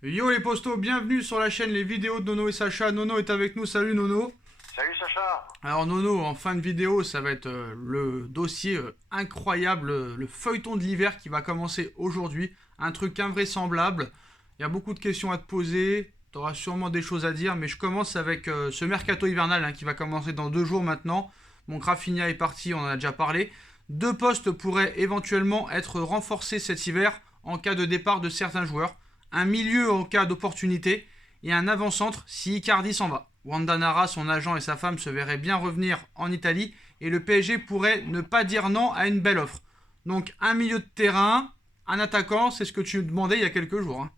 Yo les postos, bienvenue sur la chaîne Les Vidéos de Nono et Sacha. Nono est avec nous, salut Nono. Salut Sacha. Alors Nono, en fin de vidéo, ça va être le dossier incroyable, le feuilleton de l'hiver qui va commencer aujourd'hui. Un truc invraisemblable. Il y a beaucoup de questions à te poser, tu auras sûrement des choses à dire, mais je commence avec ce mercato hivernal qui va commencer dans 2 jours maintenant. Mon Rafinha est parti, on en a déjà parlé. 2 postes pourraient éventuellement être renforcés cet hiver en cas de départ de certains joueurs. Un milieu en cas d'opportunité et un avant-centre si Icardi s'en va. Wanda Nara, son agent et sa femme se verraient bien revenir en Italie et le PSG pourrait ne pas dire non à une belle offre. Donc un milieu de terrain, un attaquant, c'est ce que tu demandais il y a quelques jours.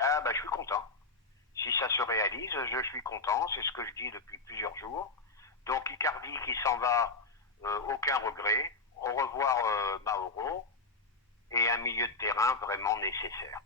Ah bah je suis content. Si ça se réalise, je suis content. C'est ce que je dis depuis plusieurs jours. Donc Icardi qui s'en va, aucun regret. Au revoir Mauro. Et un milieu de terrain vraiment nécessaire.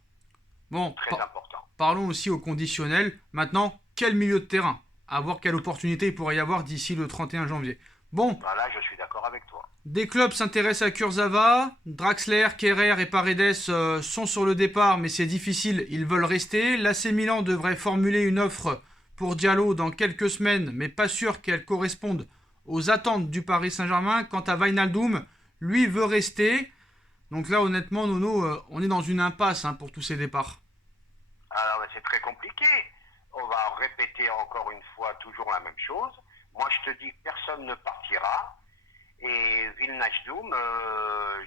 Bon, Très important. parlons aussi au conditionnel. Maintenant, quel milieu de terrain? À voir quelle opportunité il pourrait y avoir d'ici le 31 janvier. Bon, Voilà, je suis d'accord avec toi. des clubs s'intéressent à Kurzawa. Draxler, Kerrer et Paredes sont sur le départ, mais c'est difficile, ils veulent rester. L'AC Milan devrait formuler une offre pour Diallo dans quelques semaines, mais pas sûr qu'elle corresponde aux attentes du Paris Saint-Germain. Quant à Wijnaldum, lui veut rester. Donc là, honnêtement, Nono, on est dans une impasse pour tous ces départs. Alors c'est très compliqué. On va répéter encore une fois toujours la même chose. Moi je te dis que personne ne partira. Et Wijnaldum,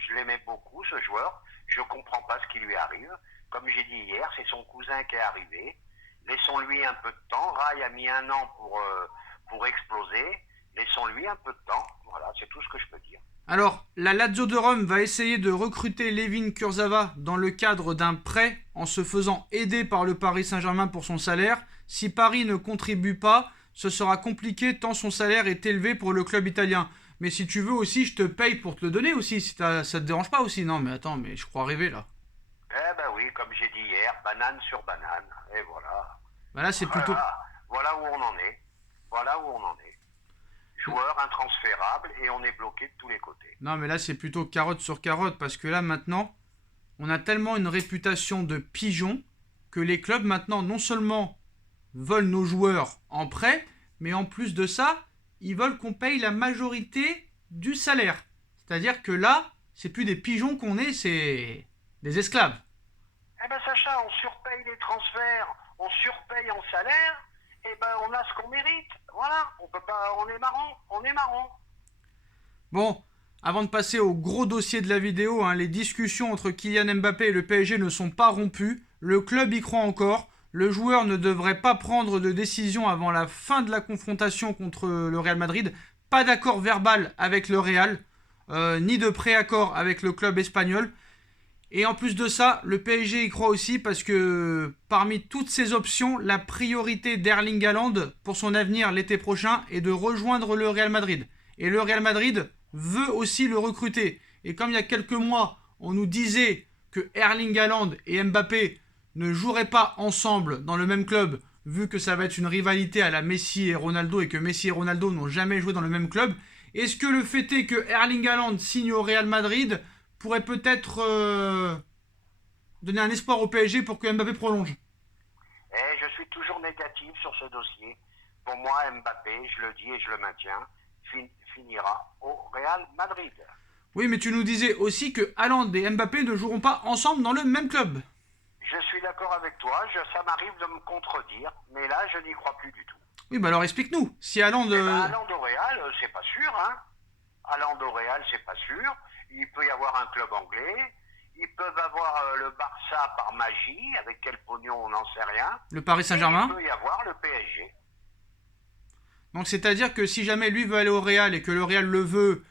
je l'aimais beaucoup ce joueur. Je comprends pas ce qui lui arrive. Comme j'ai dit hier, c'est son cousin qui est arrivé. Laissons-lui un peu de temps. Rai a mis 1 an pour exploser. Laissons-lui un peu de temps. Voilà, c'est tout ce que je peux dire. Alors, la Lazio de Rome va essayer de recruter Levin Kurzawa dans le cadre d'un prêt en se faisant aider par le Paris Saint-Germain pour son salaire. Si Paris ne contribue pas, ce sera compliqué tant son salaire est élevé pour le club italien. Mais si tu veux aussi, je te paye pour te le donner aussi, si ça te dérange pas aussi. Non, mais attends, mais je crois rêver là. Eh ben oui, comme j'ai dit hier, banane sur banane. Et voilà. Bah là, c'est plutôt... Voilà, voilà où on en est. Voilà où on en est. Joueur intransférable et on est bloqué de tous les côtés. Non, mais là, c'est plutôt carotte sur carotte parce que là, maintenant, on a tellement une réputation de pigeon que les clubs, maintenant, non seulement veulent nos joueurs en prêt, mais en plus de ça, ils veulent qu'on paye la majorité du salaire. C'est-à-dire que là, c'est plus des pigeons qu'on est, c'est des esclaves. Eh ben Sacha, on surpaye les transferts, on surpaye en salaire, et ben on a ce qu'on mérite. Voilà, on peut pas, on est marrant, on est marrant. Bon, avant de passer au gros dossier de la vidéo, les discussions entre Kylian Mbappé et le PSG ne sont pas rompues. Le club y croit encore. Le joueur ne devrait pas prendre de décision avant la fin de la confrontation contre le Real Madrid. Pas d'accord verbal avec le Real, ni de préaccord avec le club espagnol. Et en plus de ça, le PSG y croit aussi parce que parmi toutes ces options, la priorité d'Erling Haaland pour son avenir l'été prochain est de rejoindre le Real Madrid. Et le Real Madrid veut aussi le recruter. Et comme il y a quelques mois, on nous disait que Erling Haaland et Mbappé ne joueraient pas ensemble dans le même club, vu que ça va être une rivalité à la Messi et Ronaldo et que Messi et Ronaldo n'ont jamais joué dans le même club, est-ce que le fait est que Erling Haaland signe au Real Madrid pourrait peut-être donner un espoir au PSG pour que Mbappé prolonge? Et je suis toujours négatif sur ce dossier. Pour moi, Mbappé, je le dis et je le maintiens, finira au Real Madrid. Oui, mais tu nous disais aussi que Haaland et Mbappé ne joueront pas ensemble dans le même club. Je suis d'accord avec toi, ça m'arrive de me contredire, mais là, je n'y crois plus du tout. Oui, bah alors explique-nous. Si Haaland... Eh ben, Haaland au Real, c'est pas sûr, hein. Haaland au Real, c'est pas sûr. Il peut y avoir un club anglais. Ils peuvent avoir le Barça par magie, avec quel pognon, on n'en sait rien. Le Paris Et Saint-Germain. il peut y avoir le PSG. Donc c'est-à-dire que si jamais lui veut aller au Real et que le Real le veut,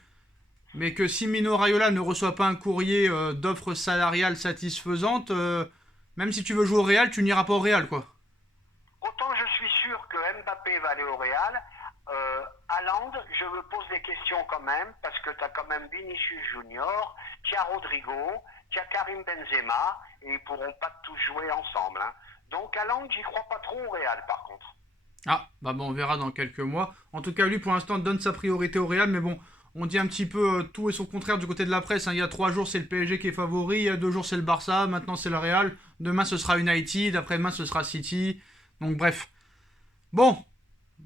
mais que si Mino Raiola ne reçoit pas un courrier d'offre salariale satisfaisante, même si tu veux jouer au Real, tu n'iras pas au Real, quoi. Autant je suis sûr que Mbappé va aller au Real, Haaland, je me pose des questions quand même, parce que tu as quand même Vinicius Junior, tu as Rodrigo, tu as Karim Benzema, et ils ne pourront pas tous jouer ensemble. Hein. Donc Haaland, j'y crois pas trop au Real par contre. Ah, bah bon, on verra dans quelques mois. En tout cas, lui, pour l'instant, donne sa priorité au Real, mais bon, On dit un petit peu tout et son contraire du côté de la presse. Hein. Il y a 3 jours, c'est le PSG qui est favori. Il y a 2 jours, c'est le Barça. Maintenant, c'est le Real. Demain, ce sera United. Après-demain, ce sera City. Donc, bref. Bon,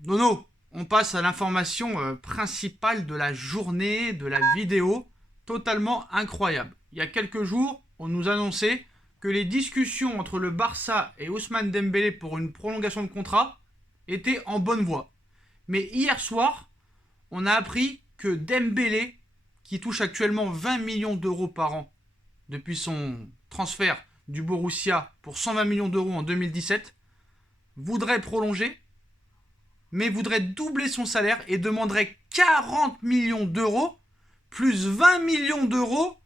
Nono, on passe à l'information principale de la journée, de la vidéo. Totalement incroyable. Il y a quelques jours, on nous annonçait que les discussions entre le Barça et Ousmane Dembélé pour une prolongation de contrat étaient en bonne voie. Mais hier soir, on a appris que Dembélé, qui touche actuellement 20 millions d'euros par an depuis son transfert du Borussia pour 120 millions d'euros en 2017, voudrait prolonger, mais voudrait doubler son salaire et demanderait 40 millions d'euros plus 20 millions d'euros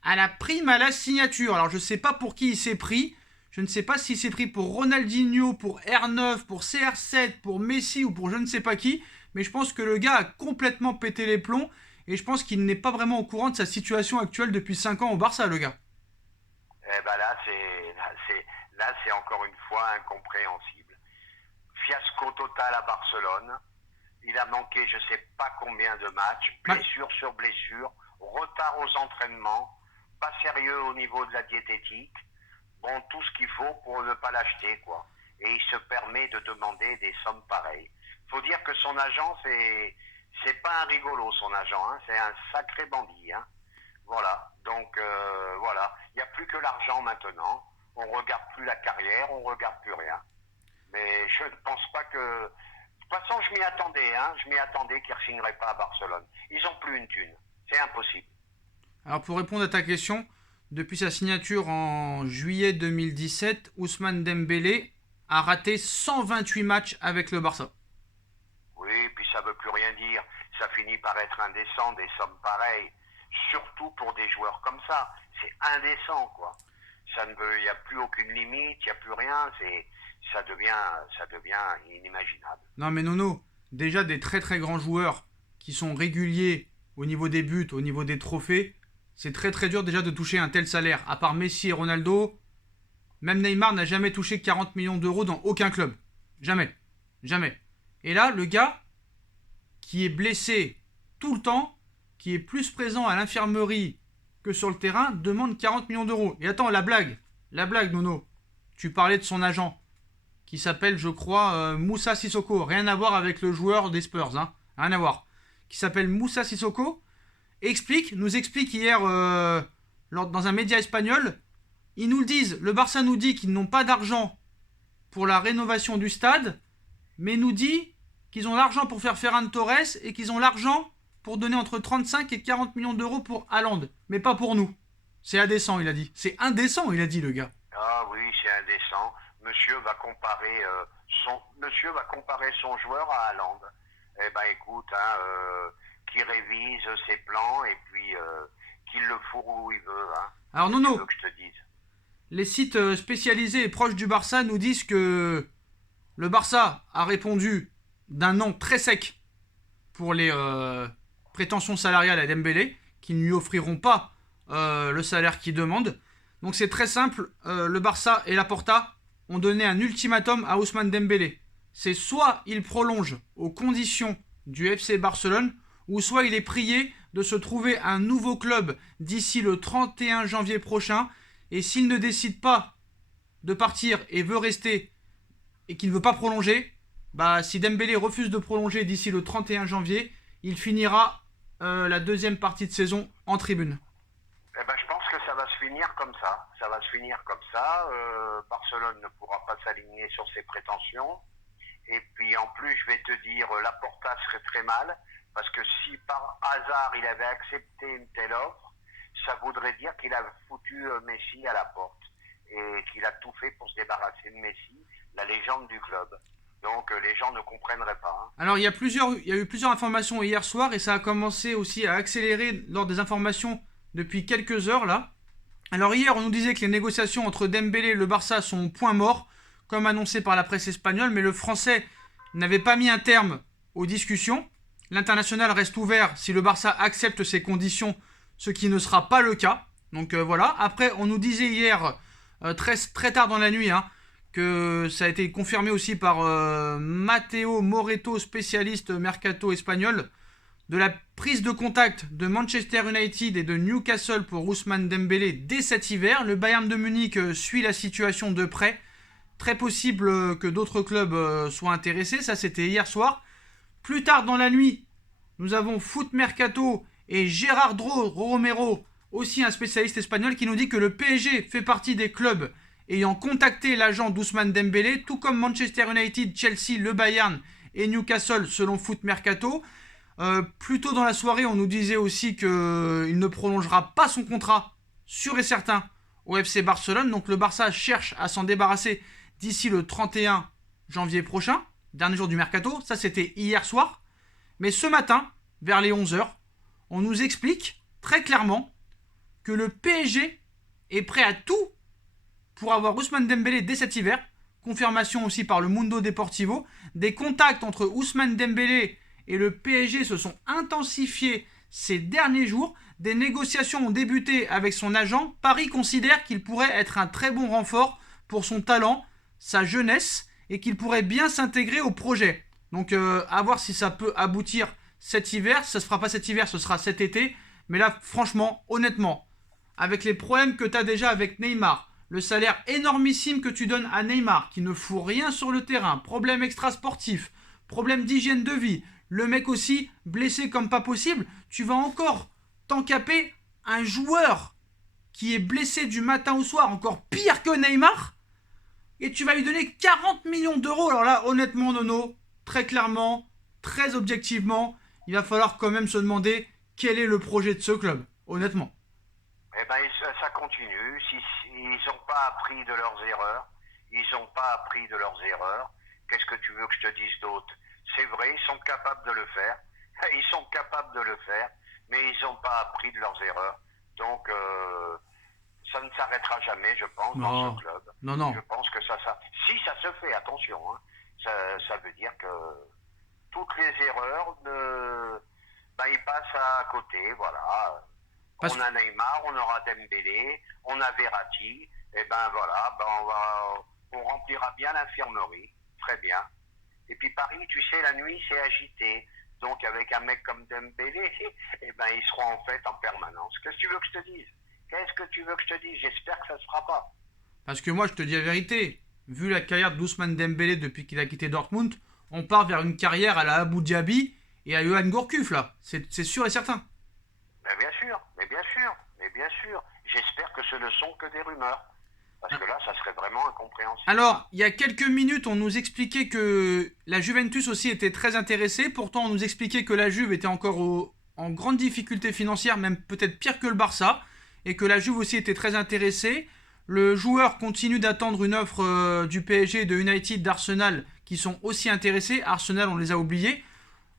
à la prime à la signature. Alors je ne sais pas pour qui il s'est pris, je ne sais pas s'il s'est pris pour Ronaldinho, pour R9, pour CR7, pour Messi ou pour je ne sais pas qui, mais je pense que le gars a complètement pété les plombs et je pense qu'il n'est pas vraiment au courant de sa situation actuelle depuis 5 ans au Barça, le gars. Eh ben là, c'est encore une fois incompréhensible. Fiasco total à Barcelone. Il a manqué je ne sais pas combien de matchs, blessure sur blessure, retard aux entraînements, pas sérieux au niveau de la diététique. Bon, tout ce qu'il faut pour ne pas l'acheter, quoi. Et il se permet de demander des sommes pareilles. Faut dire que son agent, c'est pas un rigolo, son agent, hein. C'est un sacré bandit, hein. Voilà. Donc, voilà. Il n'y a plus que l'argent maintenant. On regarde plus la carrière, on regarde plus rien. Mais je ne pense pas que... De toute façon, je m'y attendais, hein. Je m'y attendais qu'ils ne signeraient pas à Barcelone. Ils n'ont plus une thune. C'est impossible. Alors, pour répondre à ta question, depuis sa signature en juillet 2017, Ousmane Dembélé a raté 128 matchs avec le Barça. Oui, puis ça ne veut plus rien dire. Ça finit par être indécent, des sommes pareilles. Surtout pour des joueurs comme ça. C'est indécent, quoi. Il n'y a plus aucune limite, il n'y a plus rien. Ça devient inimaginable. Non mais Nono, déjà des très très grands joueurs qui sont réguliers au niveau des buts, au niveau des trophées, c'est très très dur déjà de toucher un tel salaire. À part Messi et Ronaldo, même Neymar n'a jamais touché 40 millions d'euros dans aucun club. Jamais. Jamais. Et là, le gars qui est blessé tout le temps, qui est plus présent à l'infirmerie que sur le terrain, demande 40 millions d'euros. Et attends, la blague, Nono, tu parlais de son agent, qui s'appelle, je crois, Moussa Sissoko. Rien à voir avec le joueur des Spurs, hein. Rien à voir. Qui s'appelle Moussa Sissoko, nous explique hier, dans un média espagnol, ils nous le disent, le Barça nous dit qu'ils n'ont pas d'argent pour la rénovation du stade, mais nous dit qu'ils ont l'argent pour faire Ferran Torres et qu'ils ont l'argent pour donner entre 35 et 40 millions d'euros pour Haaland, mais pas pour nous. C'est indécent, il a dit. C'est indécent, il a dit, le gars. Ah oui, c'est indécent. Monsieur va comparer son joueur à Haaland. Eh ben écoute, hein, qu'il révise ses plans et puis qu'il le fourre où il veut. Hein. Alors Nono, que je te dise. Les sites spécialisés et proches du Barça nous disent que le Barça a répondu d'un non très sec pour les prétentions salariales à Dembélé, qui ne lui offriront pas le salaire qu'il demande. Donc c'est très simple, le Barça et Laporta ont donné un ultimatum à Ousmane Dembélé. C'est soit il prolonge aux conditions du FC Barcelone, ou soit il est prié de se trouver un nouveau club d'ici le 31 janvier prochain. Et s'il ne décide pas de partir et veut rester et qu'il ne veut pas prolonger, bah si Dembélé refuse de prolonger d'ici le 31 janvier, il finira la deuxième partie de saison en tribune. Eh ben, je pense que ça va se finir comme ça. Ça va se finir comme ça. Barcelone ne pourra pas s'aligner sur ses prétentions. Et puis en plus, je vais te dire, Laporta serait très mal, parce que si par hasard il avait accepté une telle offre, ça voudrait dire qu'il a foutu Messi à la porte et qu'il a tout fait pour se débarrasser de Messi, la légende du club. Donc les gens ne comprendraient pas. Hein. Alors il y a eu plusieurs informations hier soir et ça a commencé aussi à accélérer lors des informations depuis quelques heures là. Alors hier on nous disait que les négociations entre Dembélé et le Barça sont au point mort, comme annoncé par la presse espagnole, mais le Français n'avait pas mis un terme aux discussions. L'international reste ouvert si le Barça accepte ces conditions, ce qui ne sera pas le cas. Donc voilà. Après, on nous disait hier, très tard dans la nuit, hein, que ça a été confirmé aussi par Matteo Moreto, spécialiste mercato espagnol, de la prise de contact de Manchester United et de Newcastle pour Ousmane Dembélé dès cet hiver. Le Bayern de Munich suit la situation de près. Très possible que d'autres clubs soient intéressés. Ça, c'était hier soir. Plus tard dans la nuit, nous avons Foot Mercato et Gerardo Romero, aussi un spécialiste espagnol, qui nous dit que le PSG fait partie des clubs ayant contacté l'agent d'Ousmane Dembélé, tout comme Manchester United, Chelsea, le Bayern et Newcastle selon Foot Mercato. Plus tôt dans la soirée, on nous disait aussi qu'il ne prolongera pas son contrat, sûr et certain, au FC Barcelone. Donc le Barça cherche à s'en débarrasser d'ici le 31 janvier prochain, dernier jour du Mercato. Ça, c'était hier soir. Mais ce matin, vers les 11h, on nous explique très clairement que le PSG est prêt à tout pour avoir Ousmane Dembélé dès cet hiver. Confirmation aussi par le Mundo Deportivo. Des contacts entre Ousmane Dembélé et le PSG se sont intensifiés ces derniers jours. Des négociations ont débuté avec son agent. Paris considère qu'il pourrait être un très bon renfort pour son talent, sa jeunesse, et qu'il pourrait bien s'intégrer au projet. Donc à voir si ça peut aboutir cet hiver. Ça ne se fera pas cet hiver, ce sera cet été. Mais là, franchement, honnêtement, avec les problèmes que tu as déjà avec Neymar, le salaire énormissime que tu donnes à Neymar, qui ne fout rien sur le terrain, problème extra-sportif, problème d'hygiène de vie, le mec aussi blessé comme pas possible, tu vas encore t'encaper un joueur qui est blessé du matin au soir, encore pire que Neymar, et tu vas lui donner 40 millions d'euros. Alors là, honnêtement, Nono, très clairement, très objectivement, il va falloir quand même se demander quel est le projet de ce club, honnêtement. Eh ben, ça continue. Ils n'ont pas appris de leurs erreurs. Ils n'ont pas appris de leurs erreurs. Qu'est-ce que tu veux que je te dise d'autre? C'est vrai, ils sont capables de le faire. Ils sont capables de le faire, mais ils n'ont pas appris de leurs erreurs. Donc, ça ne s'arrêtera jamais, je pense, dans ce club. Non. Je pense que si ça se fait, attention, hein, ça veut dire que toutes les erreurs, ils passent à côté, voilà. On a Neymar, on aura Dembélé, on a Verratti, et voilà, on remplira bien l'infirmerie, très bien. Et puis Paris, tu sais, la nuit, c'est agité. Donc avec un mec comme Dembélé, ils seront en fête en permanence. Qu'est-ce que tu veux que je te dise? J'espère que ça se fera pas. Parce que moi, je te dis la vérité, vu la carrière d'Ousmane Dembélé depuis qu'il a quitté Dortmund, on part vers une carrière à la Abu Dhabi et à Johan Gourcuff, là. C'est sûr et certain. Mais bien sûr. J'espère que ce ne sont que des rumeurs. Parce que là, ça serait vraiment incompréhensible. Alors, il y a quelques minutes, on nous expliquait que la Juventus aussi était très intéressée. Pourtant, on nous expliquait que la Juve était encore en grande difficulté financière, même peut-être pire que le Barça. Et que la Juve aussi était très intéressée. Le joueur continue d'attendre une offre du PSG, de United, d'Arsenal, qui sont aussi intéressés. Arsenal, on les a oubliés.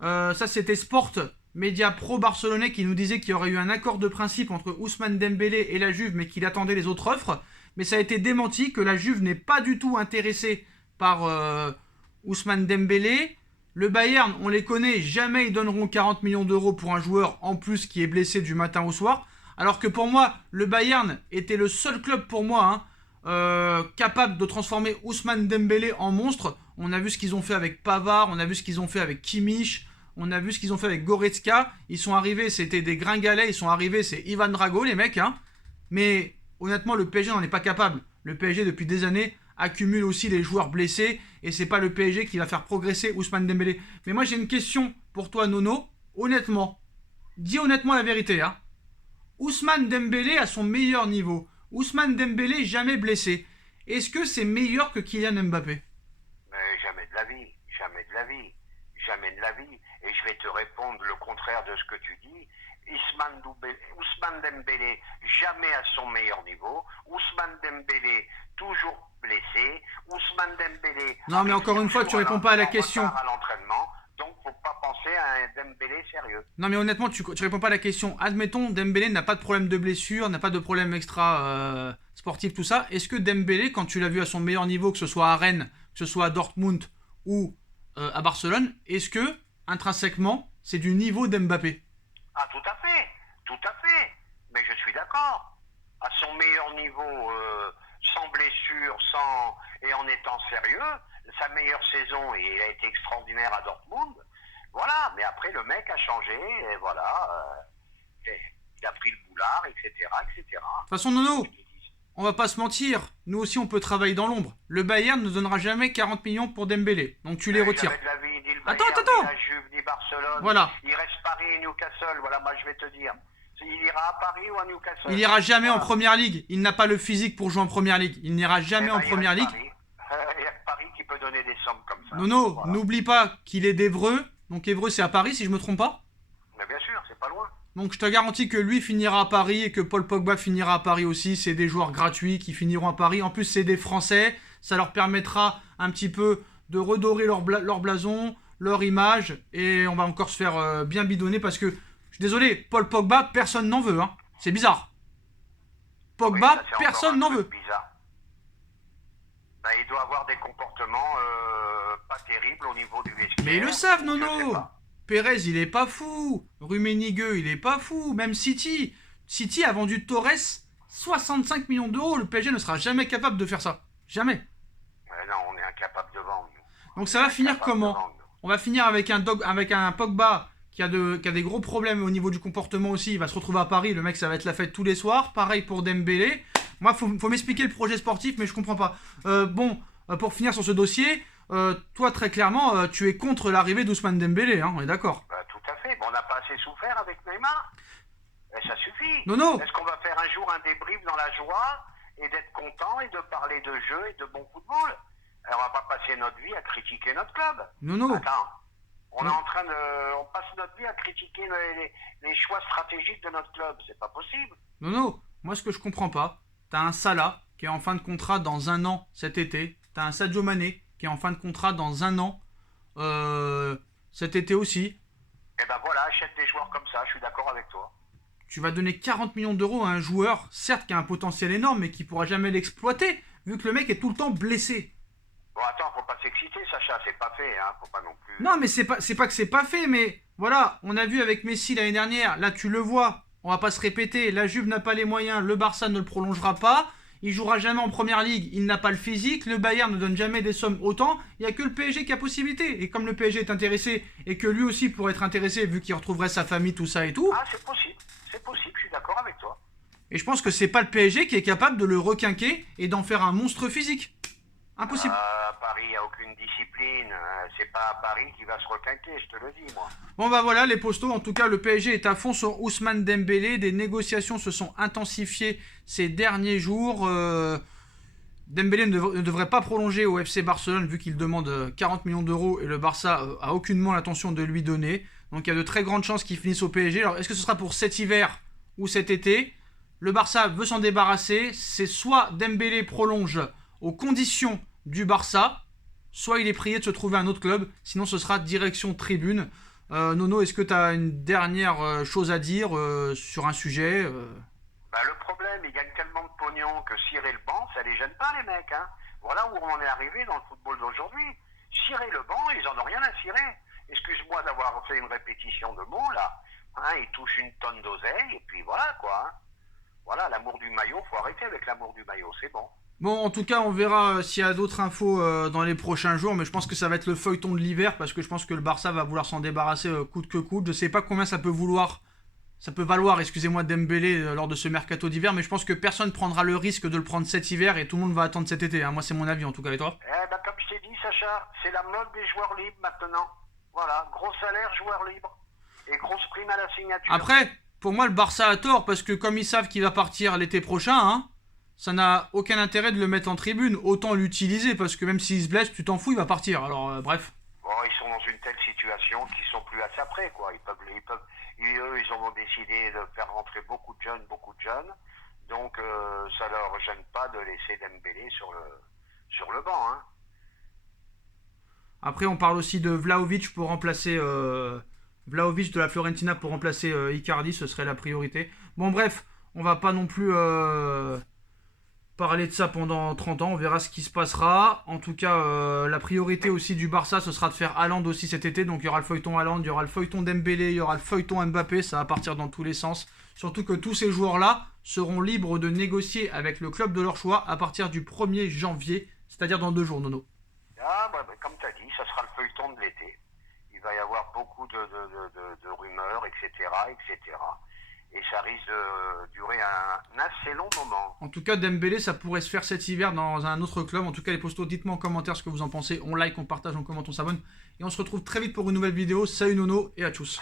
Ça, c'était Sport Média Pro barcelonais qui nous disait qu'il y aurait eu un accord de principe entre Ousmane Dembélé et la Juve, mais qu'il attendait les autres offres. Mais ça a été démenti que la Juve n'est pas du tout intéressée par Ousmane Dembélé. Le Bayern, on les connaît, jamais ils donneront 40 millions d'euros pour un joueur en plus qui est blessé du matin au soir. Alors que pour moi, le Bayern était le seul club pour moi capable de transformer Ousmane Dembélé en monstre. On a vu ce qu'ils ont fait avec Pavard, on a vu ce qu'ils ont fait avec Kimmich, on a vu ce qu'ils ont fait avec Goretzka. Ils sont arrivés, c'était des gringalets, ils sont arrivés, c'est Ivan Drago les mecs. Mais honnêtement, le PSG n'en est pas capable. Le PSG, depuis des années, accumule aussi les joueurs blessés. Et c'est pas le PSG qui va faire progresser Ousmane Dembélé. Mais moi, j'ai une question pour toi, Nono. Honnêtement, dis honnêtement la vérité. Ousmane Dembélé à son meilleur niveau. Ousmane Dembélé jamais blessé. Est-ce que c'est meilleur que Kylian Mbappé? Mais jamais de la vie. Et je vais te répondre le contraire de ce que tu dis. Ousmane Dembélé, jamais à son meilleur niveau. Ousmane Dembélé, toujours blessé. Ousmane Dembélé... Non, mais encore une fois, tu réponds pas à la question. À l'entraînement, donc faut pas penser à un Dembélé sérieux. Non, mais honnêtement, tu réponds pas à la question. Admettons, Dembélé n'a pas de problème de blessure, n'a pas de problème extra sportif, tout ça. Est-ce que Dembélé, quand tu l'as vu à son meilleur niveau, que ce soit à Rennes, que ce soit à Dortmund ou à Barcelone, est-ce que, intrinsèquement, c'est du niveau d'Mbappé? Ah, tout à fait. Mais je suis d'accord. À son meilleur niveau, sans blessure, et en étant sérieux, sa meilleure saison, et il a été extraordinaire à Dortmund. Voilà, mais après le mec a changé, et voilà, il a pris le boulard, etc., etc. De toute façon, Nono, on va pas se mentir, nous aussi on peut travailler dans l'ombre. Le Bayern ne donnera jamais 40 millions pour Dembélé, donc tu les retires. Jamais de la vie, ni le Attends, Bayern, attends. ni la Juve, ni Barcelone. Voilà. Il reste Paris et Newcastle, voilà, moi je vais te dire. Il ira à Paris ou à Newcastle. Il ira jamais en Voilà. Première Ligue. Il n'a pas le physique pour jouer en Première Ligue. Il n'ira jamais en Première Ligue. Il y a que Paris qui peut donner des sommes comme ça. Nono, Voilà. n'oublie pas qu'il est d'Évreux. Donc Évreux c'est à Paris si je me trompe pas. Mais bien sûr, c'est pas loin. Donc je te garantis que lui finira à Paris et que Paul Pogba finira à Paris aussi. C'est des joueurs gratuits qui finiront à Paris. En plus c'est des Français. Ça leur permettra un petit peu de redorer leur blason, leur image. Et on va encore se faire bien bidonner parce que, je suis désolé, Paul Pogba, personne n'en veut. Hein. C'est bizarre. Pogba, Oui, ça, c'est personne n'en encore un veut. truc bizarre. Ben, il doit avoir des comportements pas terribles au niveau du vestiaire. Mais ils le savent, Je sais Nono. pas. Pérez, il est pas fou. Rummenigge, il est pas fou. Même City. City a vendu Torres 65 millions d'euros. Le PSG ne sera jamais capable de faire ça. Jamais. Non, on est incapable de vendre. nous. Donc ça va finir Incapable de comment? vendre, nous. On va finir avec un Pogba qui a des gros problèmes au niveau du comportement aussi. Il va se retrouver à Paris. Le mec, ça va être la fête tous les soirs. Pareil pour Dembélé. Moi, faut m'expliquer le projet sportif, mais je comprends pas. Pour finir sur ce dossier, toi, très clairement, tu es contre l'arrivée d'Ousmane Dembélé, hein, on est d'accord. Ben, tout à fait. Bon, on n'a pas assez souffert avec Neymar. Et ça suffit. Nono. Est-ce qu'on va faire un jour un débrief dans la joie et d'être content et de parler de jeu et de bon football? Alors, on va pas passer notre vie à critiquer notre club. Nono. Attends. On Non. est en train de... On passe notre vie à critiquer les choix stratégiques de notre club. C'est pas possible. Nono, moi ce que je comprends pas, t'as un Salah qui est en fin de contrat dans 1 an cet été, t'as un Sadio Mané qui est en fin de contrat dans 1 an cet été aussi. Et ben voilà, achète des joueurs comme ça. Je suis d'accord avec toi. Tu vas donner 40 millions d'euros à un joueur, certes qui a un potentiel énorme, mais qui pourra jamais l'exploiter, vu que le mec est tout le temps blessé. Bon, attends, faut pas s'exciter, Sacha. C'est pas fait, hein. Faut pas non plus... Non, mais c'est pas que c'est pas fait, mais voilà, on a vu avec Messi l'année dernière, là tu le vois, on va pas se répéter, la Juve n'a pas les moyens, le Barça ne le prolongera pas, il jouera jamais en Première Ligue, il n'a pas le physique, le Bayern ne donne jamais des sommes autant, il y a que le PSG qui a possibilité. Et comme le PSG est intéressé, et que lui aussi pourrait être intéressé, vu qu'il retrouverait sa famille, tout ça et tout, Ah, c'est possible, je suis d'accord avec toi. et je pense que c'est pas le PSG qui est capable de le requinquer et d'en faire un monstre physique. Impossible. À Paris, il n'y a aucune discipline. C'est pas à Paris qui va se requinquer, je te le dis, moi. Bon bah voilà les postos, en tout cas le PSG est à fond sur Ousmane Dembélé, des négociations se sont intensifiées ces derniers jours. Dembélé ne devrait pas prolonger au FC Barcelone vu qu'il demande 40 millions d'euros et le Barça a aucunement l'intention de lui donner. Donc il y a de très grandes chances qu'il finisse au PSG. Alors est-ce que ce sera pour cet hiver ou cet été? Le Barça veut s'en débarrasser, c'est soit Dembélé prolonge aux conditions du Barça, soit il est prié de se trouver un autre club, sinon ce sera direction tribune. Nono, est-ce que tu as une dernière chose à dire sur un sujet Bah, le problème, ils gagnent tellement de pognon que cirer le banc, ça les gêne pas, les mecs. Hein. Voilà où on en est arrivé dans le football d'aujourd'hui. Cirer le banc, ils en ont rien à cirer. Excuse-moi d'avoir fait une répétition de mots, là. Hein, ils touchent une tonne d'oseille, et puis voilà, quoi. Hein. Voilà, l'amour du maillot, faut arrêter avec l'amour du maillot, c'est bon. Bon, en tout cas, on verra s'il y a d'autres infos dans les prochains jours, mais je pense que ça va être le feuilleton de l'hiver, parce que je pense que le Barça va vouloir s'en débarrasser coûte que coûte. Je sais pas combien ça peut valoir, excusez-moi, Dembélé lors de ce mercato d'hiver, mais je pense que personne prendra le risque de le prendre cet hiver et tout le monde va attendre cet été. Hein. Moi, c'est mon avis en tout cas, et toi? Eh ben, comme je t'ai dit, Sacha, c'est la mode des joueurs libres maintenant. Voilà, gros salaire, joueur libre. Et grosse prime à la signature. Après, pour moi, le Barça a tort, parce que comme ils savent qu'il va partir l'été prochain, hein, ça n'a aucun intérêt de le mettre en tribune. Autant l'utiliser, parce que même s'il se blesse, tu t'en fous, il va partir. Alors, bref. Bon, ils sont dans une telle situation qu'ils sont plus à ça près, quoi. Eux, ils ont décidé de faire rentrer beaucoup de jeunes. Donc, ça leur gêne pas de laisser Dembélé sur le banc, hein. Après, on parle aussi de Vlahovic pour remplacer... Vlahovic de la Fiorentina pour remplacer Icardi, ce serait la priorité. Bon, bref, on va pas non plus parler de ça pendant 30 ans, on verra ce qui se passera. En tout cas, la priorité aussi du Barça, ce sera de faire Haaland aussi cet été. Donc il y aura le feuilleton Haaland, il y aura le feuilleton Dembélé, il y aura le feuilleton Mbappé, ça va partir dans tous les sens. Surtout que tous ces joueurs-là seront libres de négocier avec le club de leur choix à partir du 1er janvier, c'est-à-dire dans 2 jours, Nono. Ah, bah, comme tu as dit, ça sera le feuilleton de l'été. va y avoir beaucoup de rumeurs, etc., etc. Et ça risque de durer un assez long moment. En tout cas, Dembélé, ça pourrait se faire cet hiver dans un autre club. En tout cas, les postos, dites-moi en commentaire ce que vous en pensez. On like, on partage, on commente, on s'abonne. Et on se retrouve très vite pour une nouvelle vidéo. Salut Nono et à tchuss.